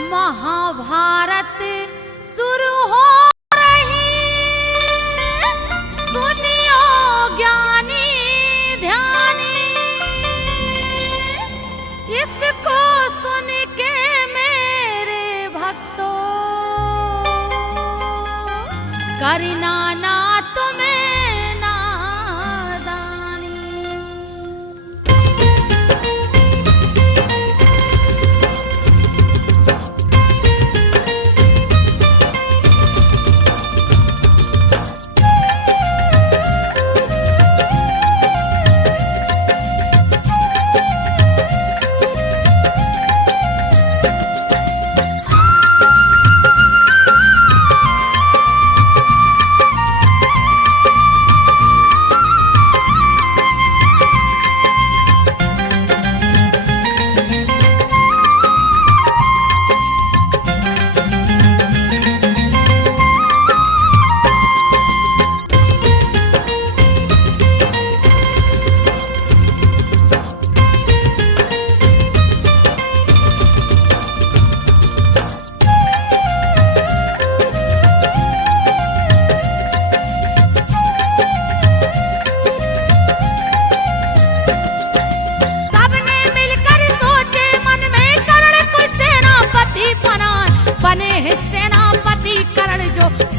महाभारत शुरू हो रही, सुनियो ज्ञानी ध्यानी, इसको सुन के मेरे भक्तों करना ना तुम्हें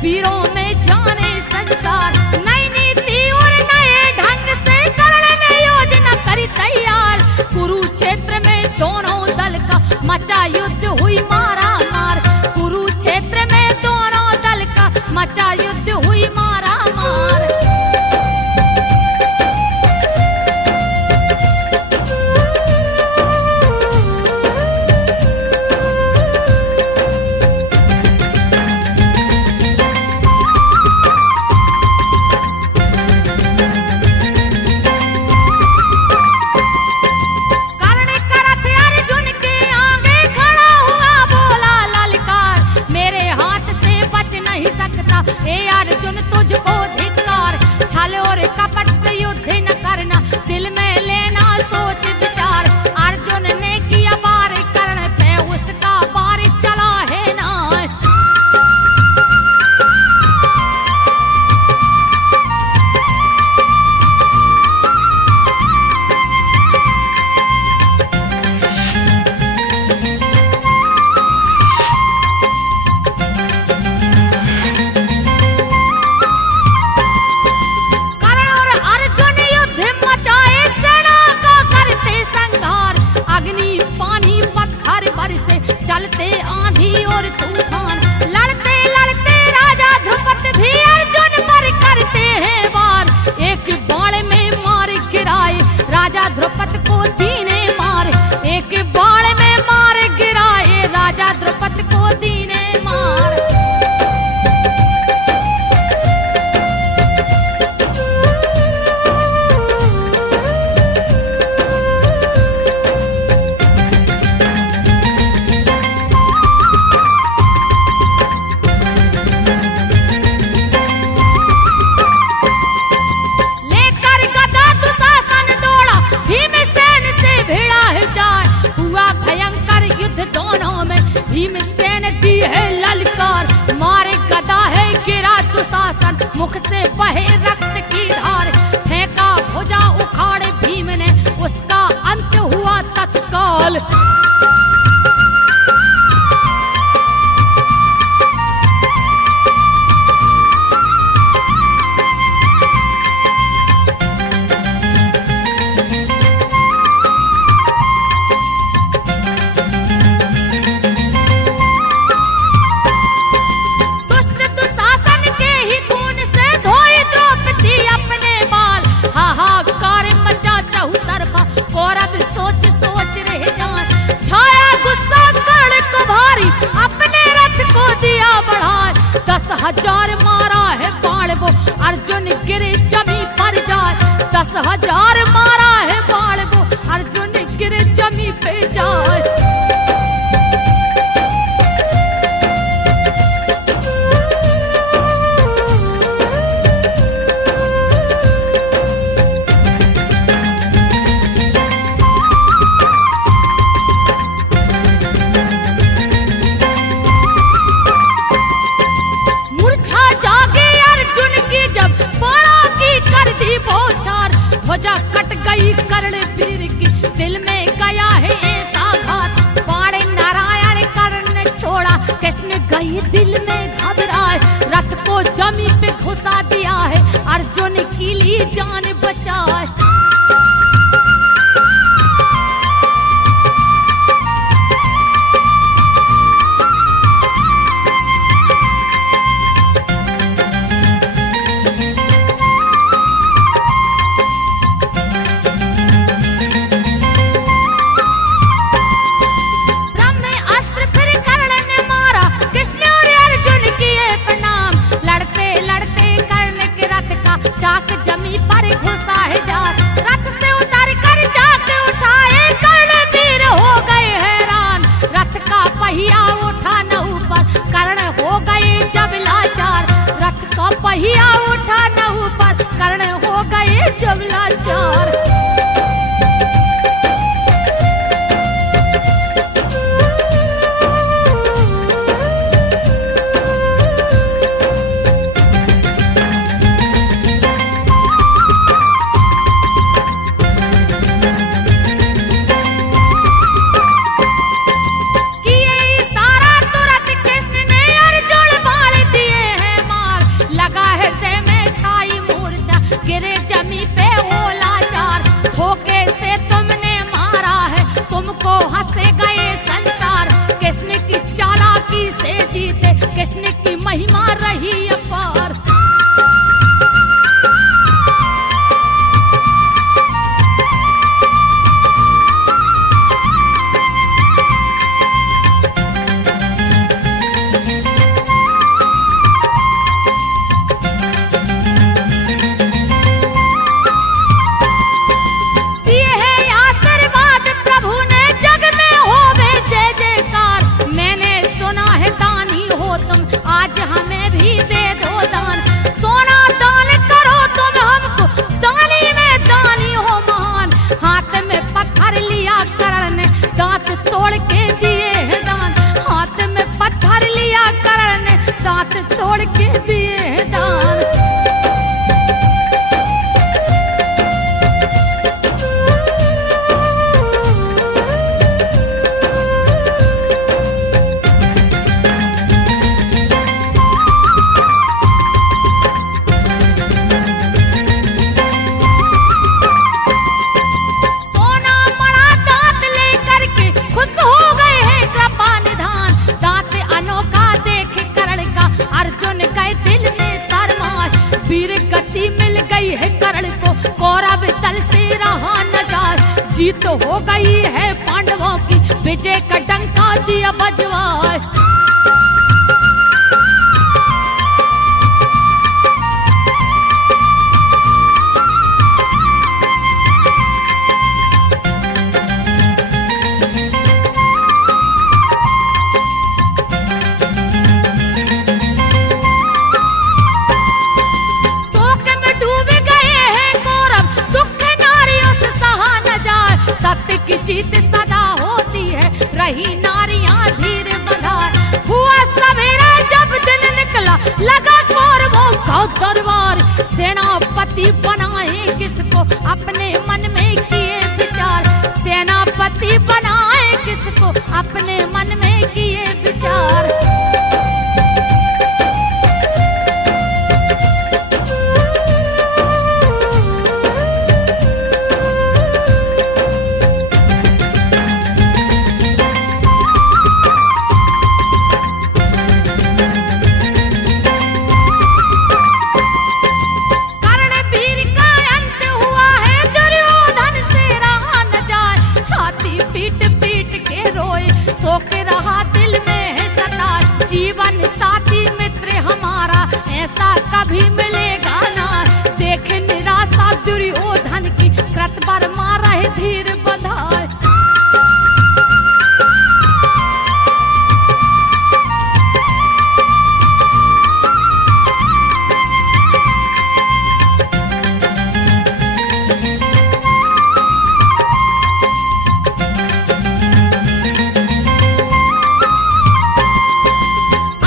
वीरों में जाने संसार, नई नीति और नए ढंग से करने योजना करी तैयार। कुरुक्षेत्र में दोनों दल का मचा युद्ध हुई मारा मार, कुरुक्षेत्र में दोनों दल का मचा युद्ध हुई मारा मार। तुझको धिक्कार, छल और कपट से युद्ध न करना, दिल में लेना सोच विचार। अर्जुन ने किया वार कर्ण पे, उसका वार चला है ना। चलते आंधी और तूफान, लड़ते लड़ते राजा ध्रुपद भी अर्जुन पर करते हैं वार। एक बाण में मार गिराए राजा ध्रुपद को दीने मार, एक बाण में मार गिराए राजा ध्रुपद को दीने मार। दोनों में भीमसेन दी है ललकार, मारे गदा है गिरा दुशासन, मुख से बहे रक्त की धार। फेंका भुजा उखाड़े भीम ने, उसका अंत हुआ तत्काल। सोच सोच रह जाए, छाया गुस्सा कर्ण को भारी, अपने रथ को दिया बढ़ाए। 10,000 मारा है बाण वो, अर्जुन गिरे जमी पर जाए। 10,000 मारा है बाण वो, अर्जुन गिरे जमी पे जाए। कभी दिल में घबराए, रथ को जमी पे घुसा दिया है, अर्जुन की ली जान बचाए। चाक जमी पर घुसा है जा, रथ से उतर कर चाक उठाए, कर्ण वीर हो गए हैरान। रथ का पहिया उठा न ऊपर, कर्ण हो गए जब लाचार। रथ का पहिया उठा न ऊपर, कर्ण हो गए जब लाचार। से जीते कृष्ण की महिमा रही अपार। आज हमें भी दे दो दान, सोना दान करो तुम हमको, दानी में दानी हो महान। हाथ में पत्थर लिया कर्ण ने, दांत तोड़ के दिए हैं दान। हाथ में पत्थर लिया कर्ण ने, दांत तोड़ के दिए हैं दान। वीर गति मिल गई है कर्ण को, कौरव दल से रहा न जाए। जीत हो गई है पांडवों की, विजय का डंका दिया बजवाए। सत्य की जीत सदा होती है, रही नारियां धीर बधाए। हुआ सवेरा जब दिन निकला, लगा कौरवों का दरबार। सेनापति बनाए किसको, अपने मन में किए विचार। सेनापति बनाए किसको, अपने मन में किए विचार। जीवन साथी मित्र हमारा ऐसा कभी मिलेगा ना। देख निराशा दुर्योधन की, कृत बर्मा रहे धीर बधाए।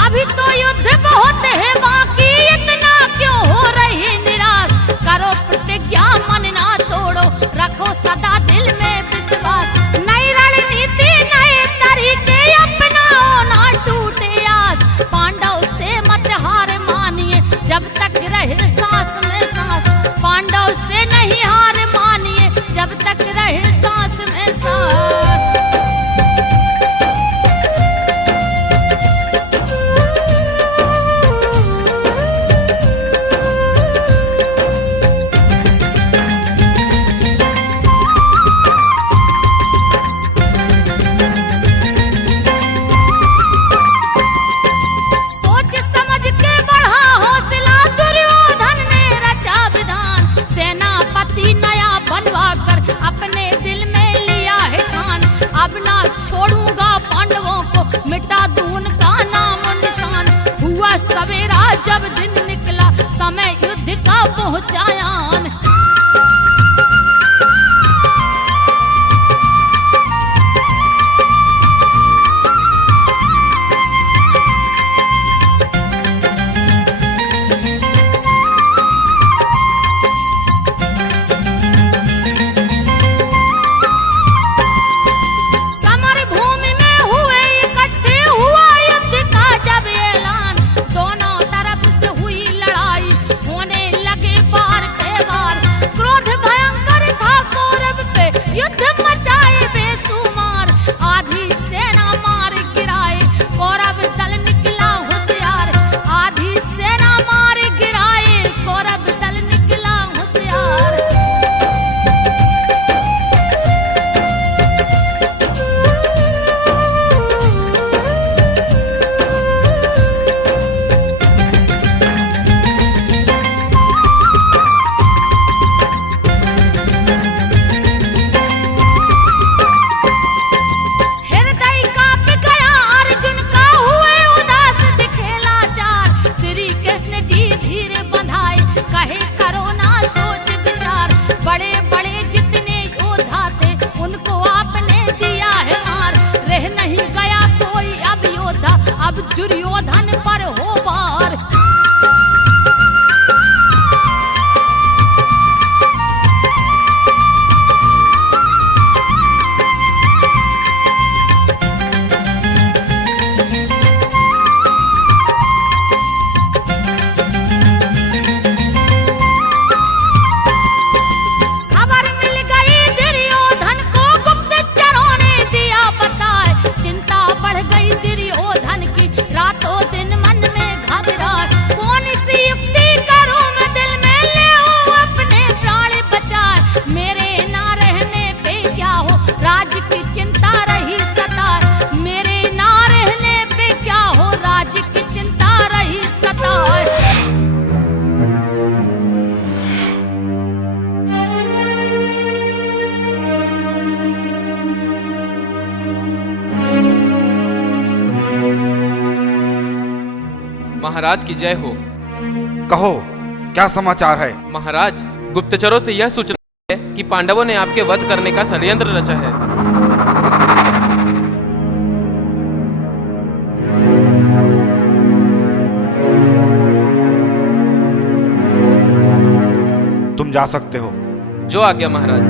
अभी तो युद्ध बहुत है बाकी, इतना क्यों महाराज की जय हो। कहो, क्या समाचार है? महाराज, गुप्तचरों से यह सूचना है कि पांडवों ने आपके वध करने का षड्यंत्र रचा है। तुम जा सकते हो। जो आज्ञा महाराज।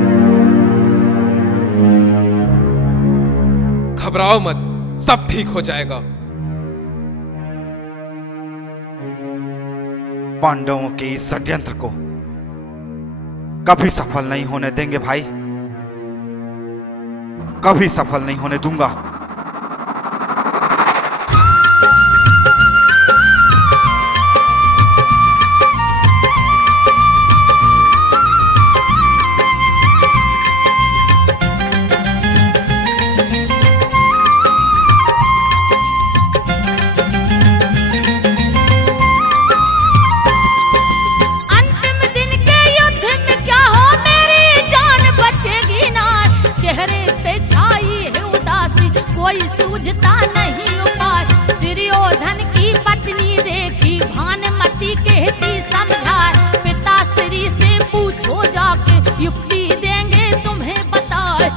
घबराओ मत, सब ठीक हो जाएगा। पांडवों के इस षड्यंत्र को कभी सफल नहीं होने देंगे भाई, कभी सफल नहीं होने दूंगा। कोई सूझता नहीं उपाय। दुर्योधन की पत्नी देखी भानुमति कहती समझाए, पिताश्री से पूछो जाके युक्ति देंगे तुम्हें बताए।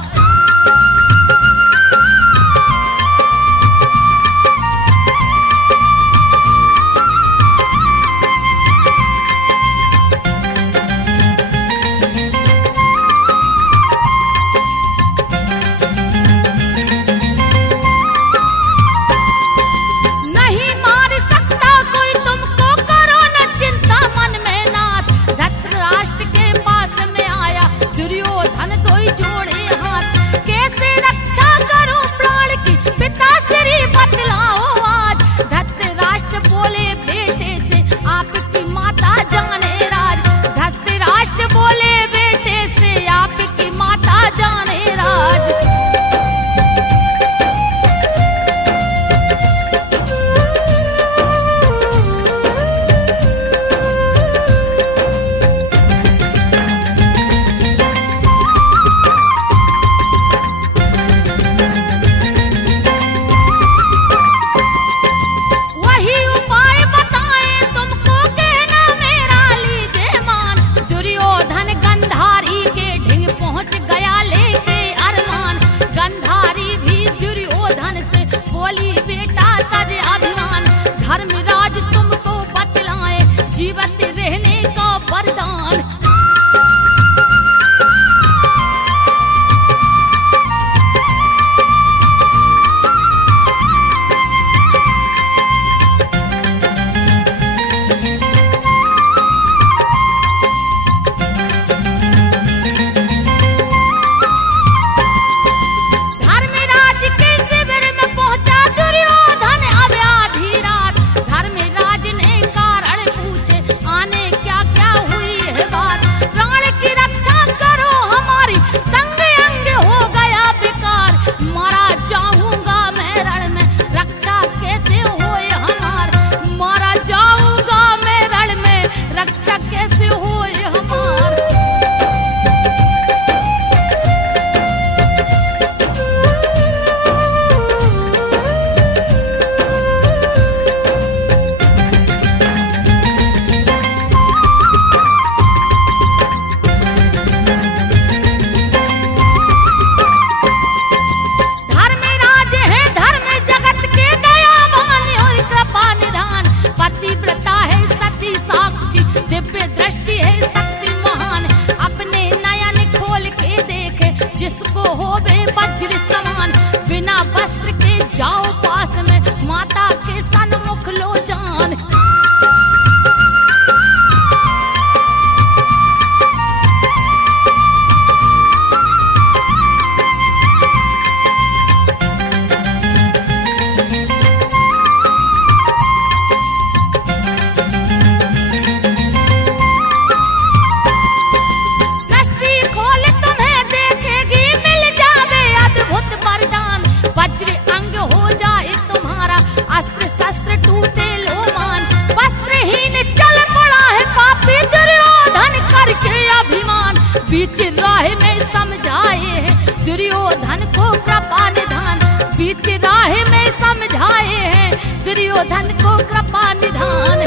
बीच राह में समझाए हैं दुर्योधन को कृपा निधान, बीच राह में समझाए हैं दुर्योधन को कृपा निधान। विधान।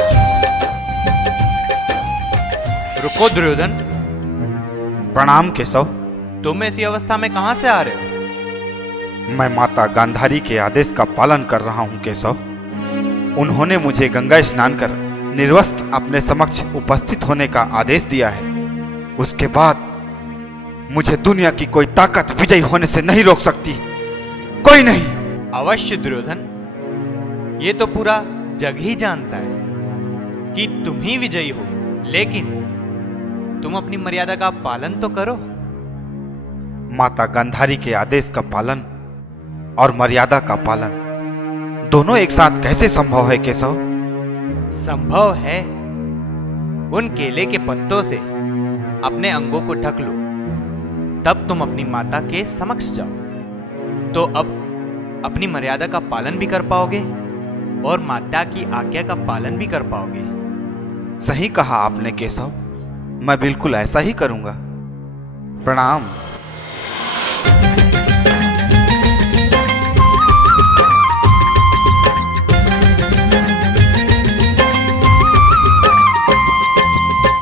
रुको दुर्योधन, प्रणाम केशव। तुम ऐसी अवस्था में कहां से आ रहे हो? मैं माता गांधारी के आदेश का पालन कर रहा हूं केशव। उन्होंने मुझे गंगा स्नान कर निर्वस्त्र अपने समक्ष उपस्थित होने का आदेश दिया है। उसके बाद मुझे दुनिया की कोई ताकत विजयी होने से नहीं रोक सकती, कोई नहीं। अवश्य दुर्योधन, ये तो पूरा जग ही जानता है कि तुम ही विजयी हो, लेकिन तुम अपनी मर्यादा का पालन तो करो। माता गांधारी के आदेश का पालन और मर्यादा का पालन दोनों एक साथ कैसे संभव है केशव? संभव है। उन केले के पत्तों से अपने अंगों को ढक लो, तब तुम अपनी माता के समक्ष जाओ, तो अब अपनी मर्यादा का पालन भी कर पाओगे और माता की आज्ञा का पालन भी कर पाओगे। सही कहा आपने केशव, मैं बिल्कुल ऐसा ही करूंगा। प्रणाम।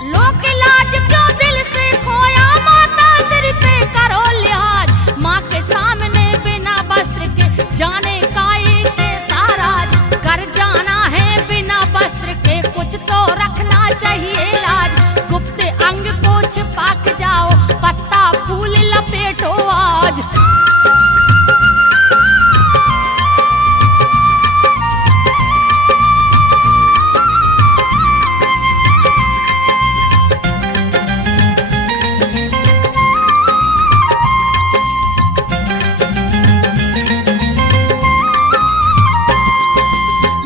लोक लाज क्यों दिल से खोया, माता सिर पे करो लिहाज। माँ के सामने बिना वस्त्र के जाने काई के साराज। कर जाना है बिना वस्त्र के, कुछ तो रखना चाहिए लाज। गुप्त अंग को छिपा के जाओ, पत्ता फूल लपेटो आज।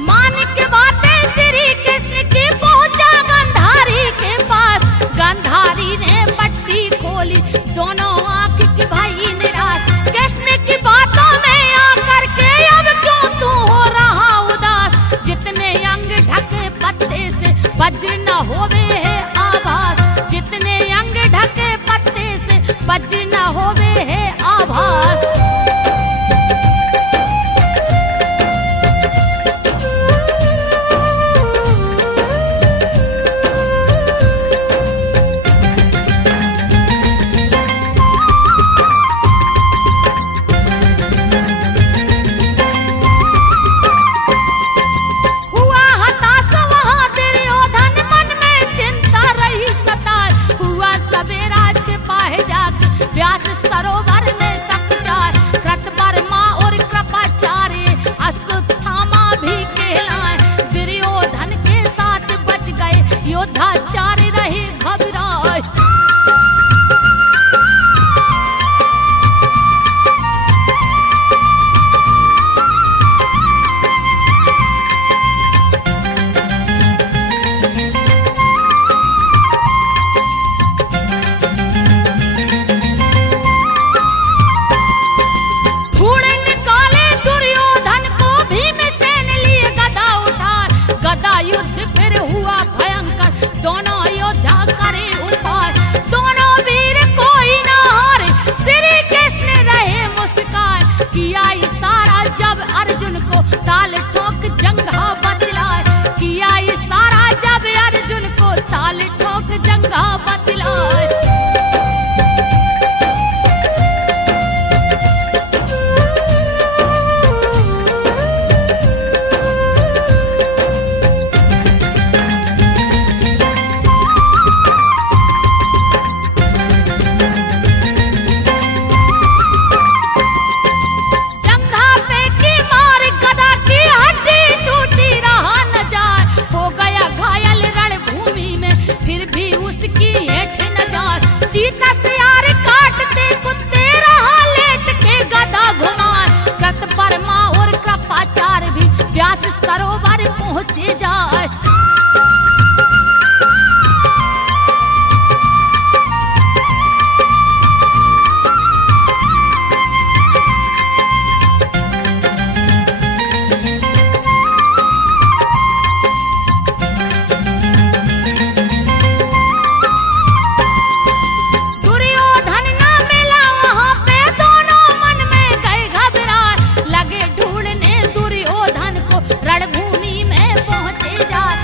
मानिक बातें श्री कृष्ण की पहुंचा गंधारी के पास। गंधारी ने पट्टी खोली, दोनों आंख की भाई निराश। कृष्ण की बातों में आकर के अब क्यों तू हो रहा उदास। जितने अंग ढके पत्ते से वज्र न होवे है आभास। जितने अंग ढके पत्ते से वज्र न होवे है आभास। हुआ हताश वहाँ दुर्योधन, मन में चिंता रही सताए। हुआ सवेरा छिपा है जाके व्यास सरोवर में सकुचार। कृतवर्मा और कृपाचार्य अश्वत्थामा भी कहलाए। दुर्योधन के साथ बच गए योद्धाचार्य रहे घबराए। फूड़ निकाले दुर्योधन को, भीमसेन लिए गदा उठाए। गदा युद्ध फिर हुआ भयंकर, दोनों योद्धा करे उपाय। दोनों वीर कोई न हारे, श्री कृष्ण रहे मुस्काए। किया इशारा जब अर्जुन को, ताल ठोक जंघा बतलाए। किया इशारा जब अर्जुन को, ताल ठोक जंघा बतलाए। जंघा पे की मार गदा की हड्डी टूटी रहा न जाए। हो गया घायल रणभूमि में, फिर भी उसकी हेठ न जाए। चीता सियार काटते कुत्ते रहा लेट के गदा घुमाए। कृतवर्मा और कृपाचार्य भी व्यास सरोवर पहुंचे जाए। दुर्योधन न मिला वहाँ पे, दोनों मन में गए घबराए। लगे ढूंढने दुर्योधन को, रणभूमि में पहुंचे जाए।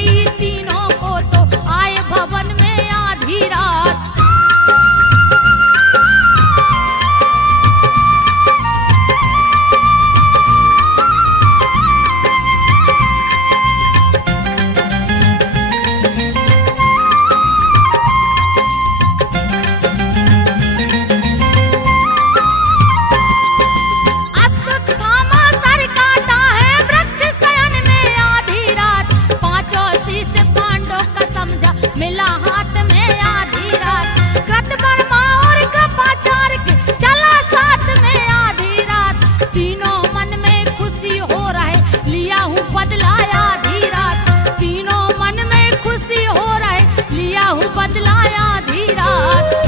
गई तीनों को तो आए भवन में आधी रात। मिला हाथ में आधी रात, कृतवर्मा और कृपाचार्य के चला साथ में आधी रात। तीनों मन में खुशी हो रहे, लिया हूँ बदला आधी रात। तीनों मन में खुशी हो रहे, लिया हूँ बदला आधी रात।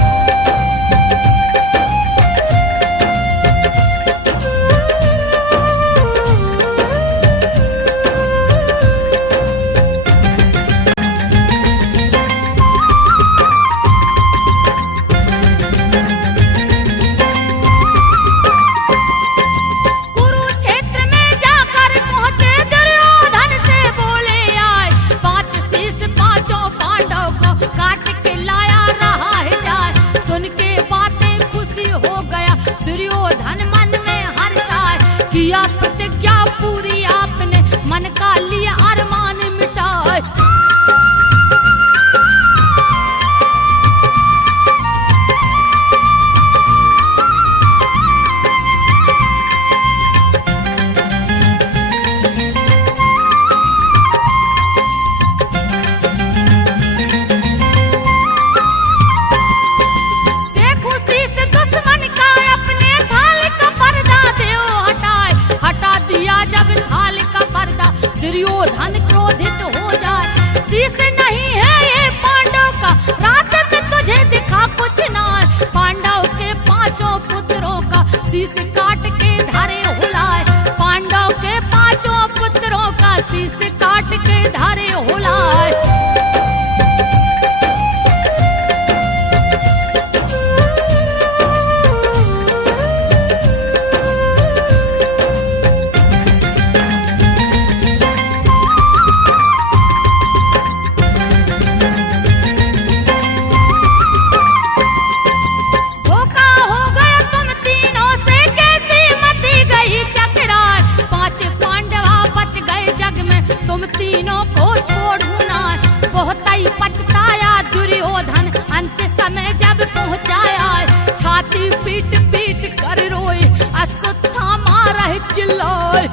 किया प्रतिज्ञा पूरी आपने, मन का लिया अरमान मिटाए। देखो शीश दुश्मन का अपने थाल का पर्दा देओ हटाए। हटा दिया जब थाल का पर्दा, दुर्योधन क्रोधित हो जाए। शीश नहीं है ये पांडव का, रात में तुझे दिखा कुछ ना। पांडव के पांचों पुत्रों का शीश काट के धारे हुलाए। पांडव के पांचों पुत्रों का शीश काट के धारे हुलाए। तुम तीनों को छोड़ू ना, बहुत ही पछताया दुर्योधन अंत समय जब पहुंचाया। छाती पीट पीट कर रोए, अश्वत्थामा रहे चिल्लाए।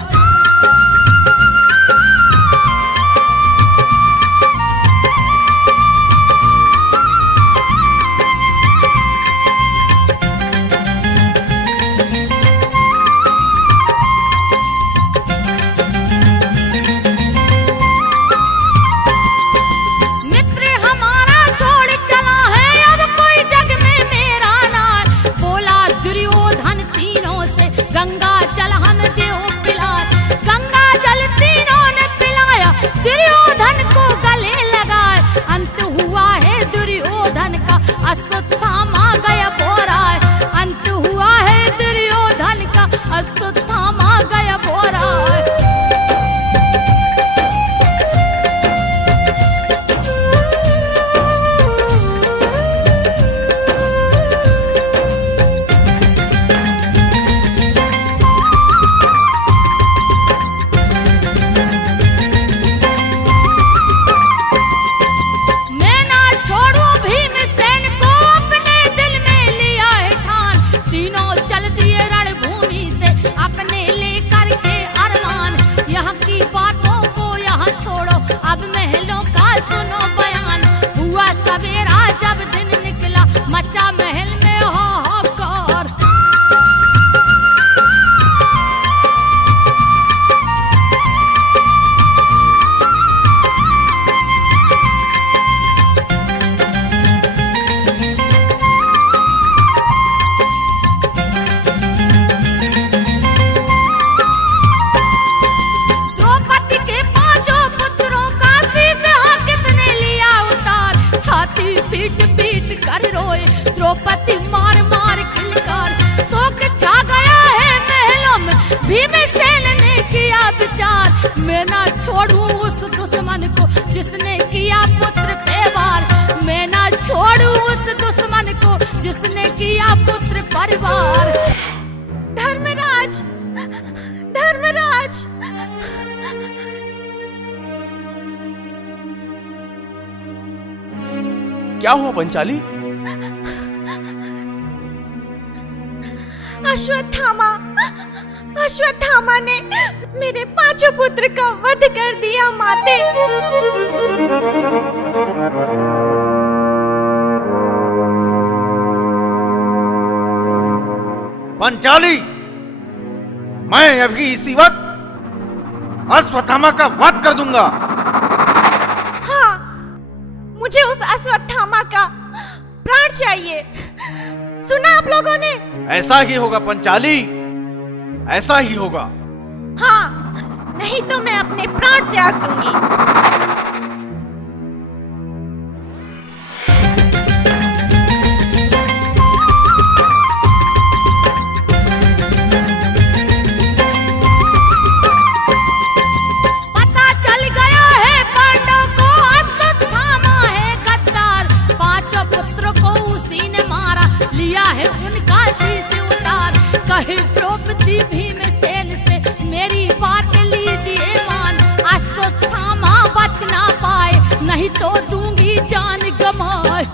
गंगा जल हम देव पिलाए। गंगा जल तीनों ने पिलाया, दुर्योधन को गले लगाए। अंत हुआ है दुर्योधन का, अश्वत्थामा गया बोराए। अंत हुआ है दुर्योधन का, अश्वत्थामा गया बोराए। सवेरा जब दिन निकला, मचा महल में हाहाकार। द्रौपदी के पांचों पुत्रों का शीश किसने लिया उतार। छाती पीट पीट कर रोए, द्रौपदी मार मार किलकार। शोक छा गया है महलों में, भीमसेन ने किया विचार। मैं ना छोड़ूं उस दुश्मन दुश्मन को जिसने किया पुत्र पे वार। मैं ना छोड़ू उस दुश्मन को जिसने किया पुत्र परिवार। धर्मराज, धर्मराज, क्या हुआ पंचाली? अश्वत्थामा ने मेरे 5 पुत्र का वध कर दिया माते। पंचाली, मैं अभी इसी वक्त अश्वत्थामा का वध कर दूंगा। हाँ, मुझे उस अश्वत्थामा का प्राण चाहिए। सुना आप लोगों ने? ऐसा ही होगा पंचाली, ऐसा ही होगा। हाँ, नहीं तो मैं अपने प्राण त्याग दूंगी। द्रौपदी भीमसेन से मेरी बात लीजिए मान। अश्वत्थामा बच ना पाए, नहीं तो दूंगी जान गंवाए।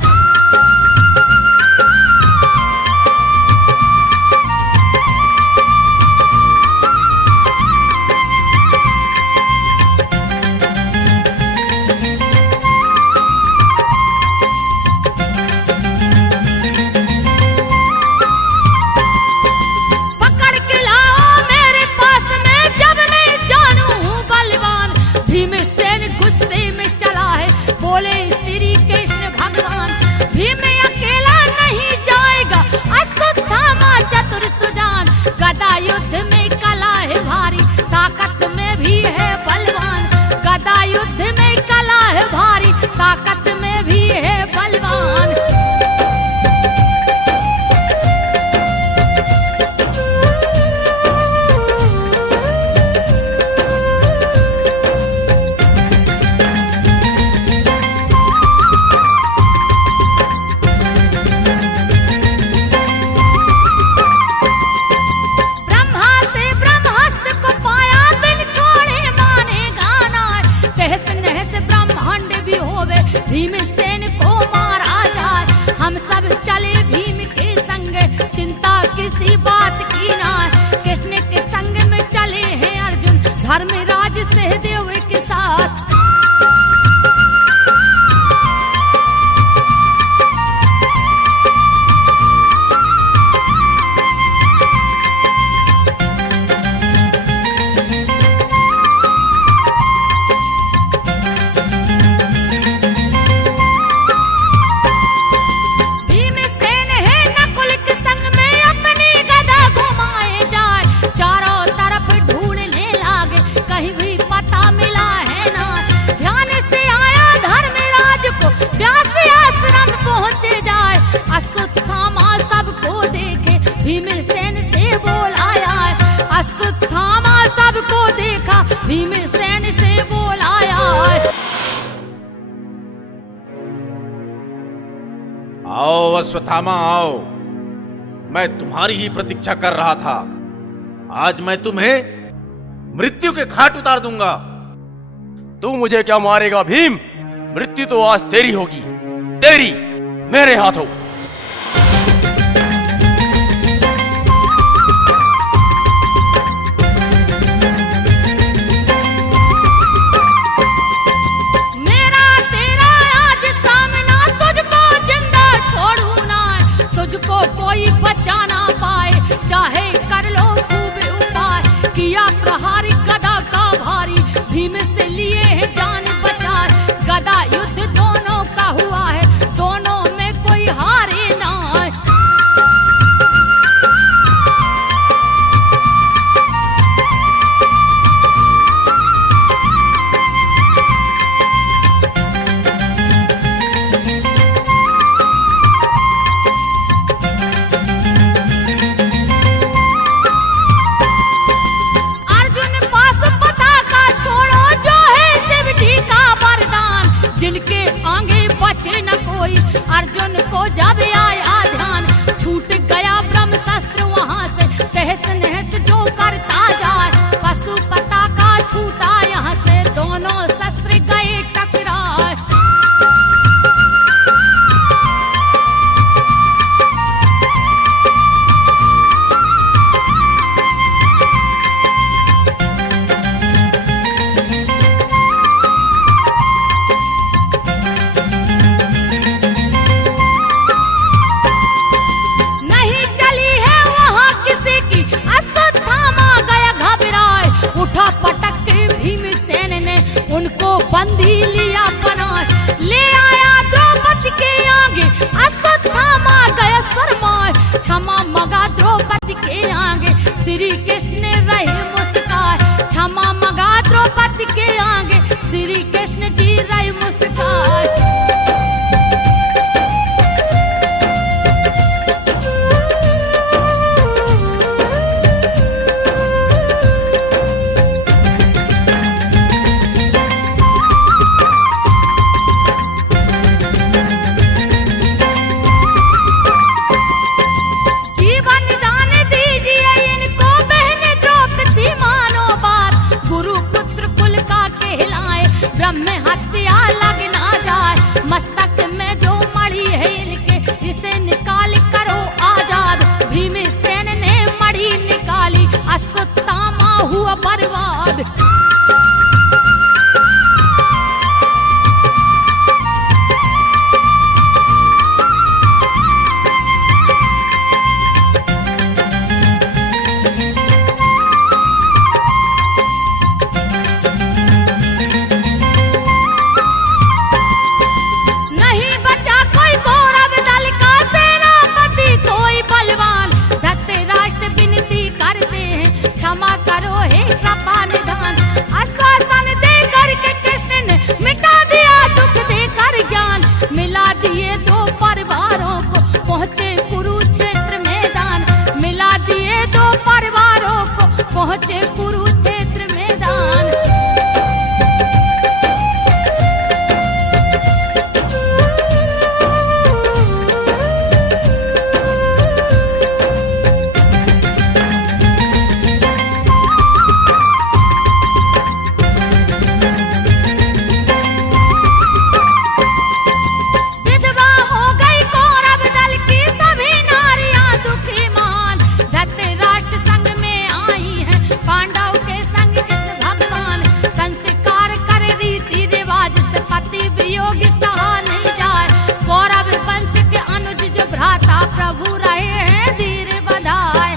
बोले श्री कृष्ण भगवान, भीम अकेला नहीं जाएगा, अश्वत्थामा चतुर सुजान। गदा युद्ध में कला है भारी, ताकत में भी है बलवान। गदा युद्ध में कला है भारी, ताकत में भी है बलवान। भीमसेन को मारा जाए, हम सब चले भीम के संग, चिंता किसी बात की ना। कृष्ण के संग में चले हैं अर्जुन, धर्मराज सहदेव के साथ। भीमसेन से बोल आया, अश्वत्थामा सबको देखा, भीमसेन से बोल आया। आओ अश्वत्थामा आओ, मैं तुम्हारी ही प्रतीक्षा कर रहा था। आज मैं तुम्हें मृत्यु के घाट उतार दूंगा। तू मुझे क्या मारेगा भीम? मृत्यु तो आज तेरी होगी, तेरी मेरे हाथों। तुझको कोई बचा ना पाए, चाहे कर लो खूब उपाय। किया प्रहारी गदा का भारी, भीम से लिए है जान बचाए। गदा युद्ध दोनों का हुआ है, दोनों में कोई हार क्षमा मगा द्रौपदी के आगे, श्री कृष्ण रहे मुस्काए। क्षमा मगा द्रौपदी के आगे, श्री कृष्ण जी रहे मुस्काए। ब्रह्म हत्या लग ना जाए, मस्तक में जो मणि है इनके, इसे निकाल करो आजाद। भीमसेन ने मणि निकाली, अश्वत्थामा हुआ बर्बाद। क्षमा करो हे कृपा निधान, आश्वासन दे करके कृष्ण ने मिटा दिया दुख देकर ज्ञान। मिला दिए दो परिवारों को, पहुँचे कुरुक्षेत्र मैदान। मिला दिए दो परिवारों को, पहुँचे कुरुक्षेत्र मैदान। प्रभु रहे हैं धीर बधाए।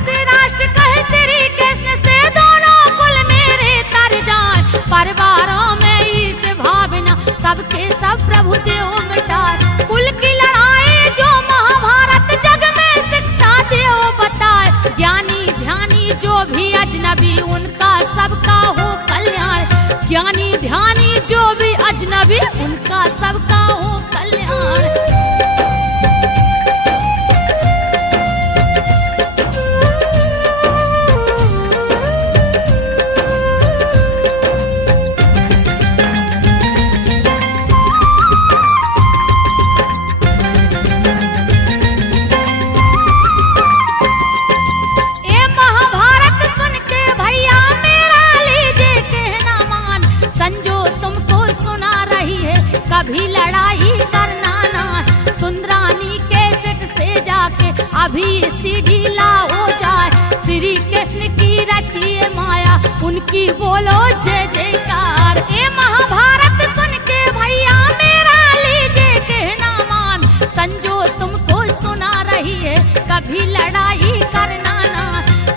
धृतराष्ट्र कहे श्री कृष्ण से, दोनों कुल मेरे तर जाए। परिवारों में भावना सबके सब प्रभु देव मिटाए। कुल की लड़ाई जो महाभारत जग में शिक्षा देव बताए। ज्ञानी ध्यानी जो भी अजनबी, उनका सबका हो कल्याण। ज्ञानी ध्यानी जो भी अजनबी, उनका सबका हो कल्याण। कभी लड़ाई करना ना, सुंदरानी के सेट से जाके अभी सीढ़ी लाओ जाए। श्री कृष्ण की रचिए माया, उनकी बोलो जय जयकार। ये महाभारत सुन के भैया मेरा लीजिए कहना मान। संजो तुमको सुना रही है, कभी लड़ाई करना ना,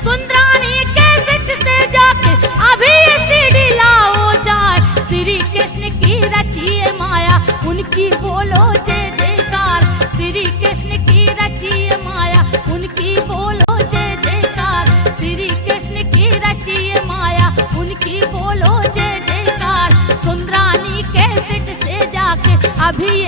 सुंदरानी के सेट से जाके अभी सीढ़ी लाओ जाए। श्री कृष्ण की रचिए माया, उनकी बोलो जय जयकार। श्री कृष्ण की रचिए माया, उनकी बोलो जय जयकार। श्री कृष्ण की रचिए माया, उनकी बोलो जय जयकार। सुंदरानी के सिट से जाके अभी